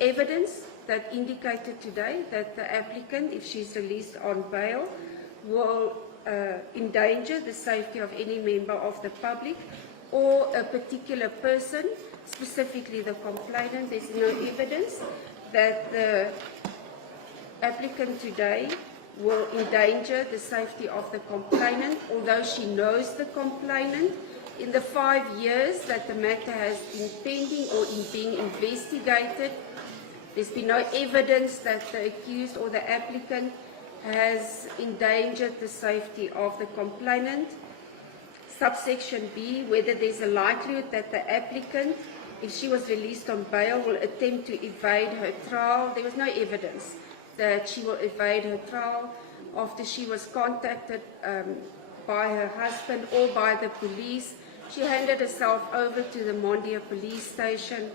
evidence that indicated today that the applicant, if she's released on bail, will endanger the safety of any member of the public or a particular person, specifically the complainant. There's no evidence that the applicant today will endanger the safety of the complainant, although she knows the complainant. In the 5 years that the matter has been pending or being investigated, there's been no evidence that the accused or the applicant has endangered the safety of the complainant. Subsection B, whether there's a likelihood that the applicant, if she was released on bail, will attempt to evade her trial. There was no evidence that she will evade her trial after she was contacted by her husband or by the police. She handed herself over to the Mondia police station.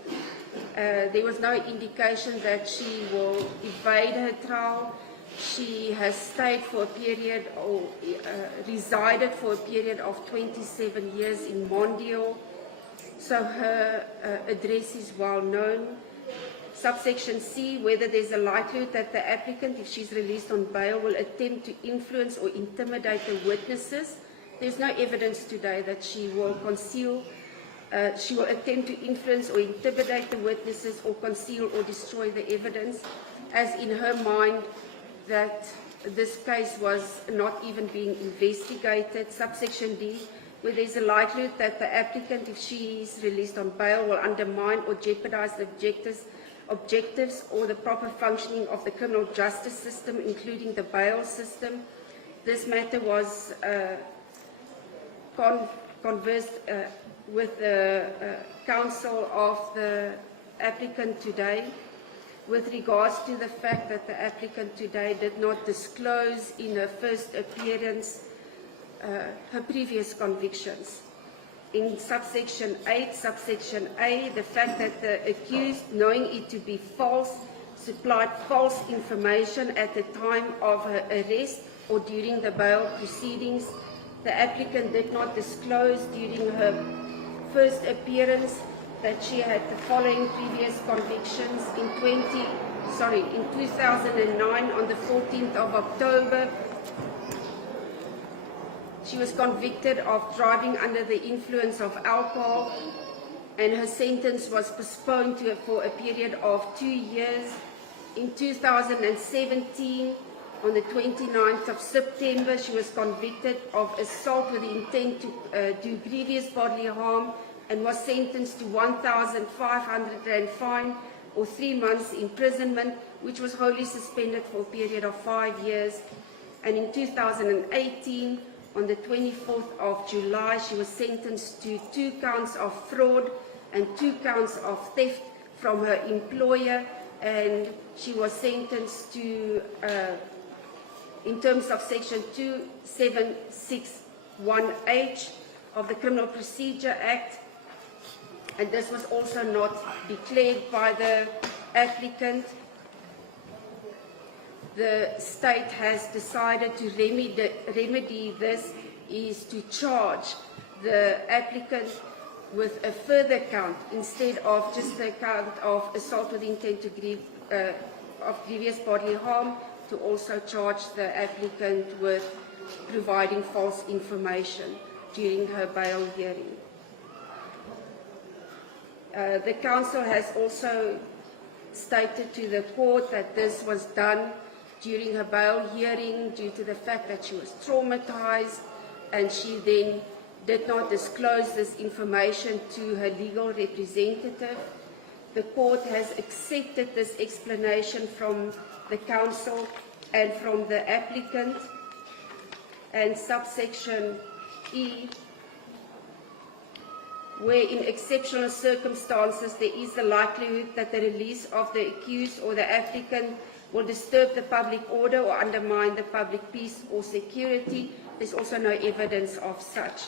There was no indication that she will evade her trial. She has stayed for a period or resided for a period of 27 years in Mondia, so her address is well known. Subsection C, whether there's a likelihood that the applicant, if she's released on bail, will attempt to influence or intimidate the witnesses. There's no evidence today that she will she will attempt to influence or intimidate the witnesses or conceal or destroy the evidence, as in her mind that this case was not even being investigated. Subsection D, where there's a likelihood that the applicant, if she is released on bail, will undermine or jeopardize the objectives or the proper functioning of the criminal justice system, including the bail system. This matter was conversed with the counsel of the applicant today with regards to the fact that the applicant today did not disclose in her first appearance her previous convictions. In subsection 8, subsection A, the fact that the accused, knowing it to be false, supplied false information at the time of her arrest or during the bail proceedings. The applicant did not disclose during her first appearance that she had the following previous convictions. In 2009, on the 14th of October, she was convicted of driving under the influence of alcohol, and her sentence was postponed for a period of 2 years. In 2017, on the 29th of September, she was convicted of assault with the intent to do grievous bodily harm and was sentenced to 1,500 Rand fine or 3 months imprisonment, which was wholly suspended for a period of 5 years. And in 2018, on the 24th of July, she was sentenced to 2 counts of fraud and 2 counts of theft from her employer, and she was sentenced to, in terms of section 2761H of the Criminal Procedure Act, and this was also not declared by the applicant. The state has decided to remedy this is to charge the applicant with a further count instead of just the count of assault with intent to of grievous bodily harm, to also charge the applicant with providing false information during her bail hearing. The council has also stated to the court that this was done during her bail hearing due to the fact that she was traumatized, and she then did not disclose this information to her legal representative. The court has accepted this explanation from the council and from the applicant. And subsection E, where in exceptional circumstances there is the likelihood that the release of the accused or the applicant will disturb the public order or undermine the public peace or security. There's also no evidence of such.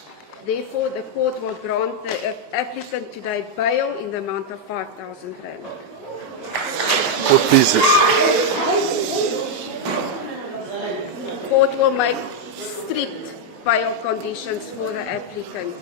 Therefore, the court will grant the applicant today bail in the amount of 5,000 Rand. What pieces? The court will make strict bail conditions for the applicant.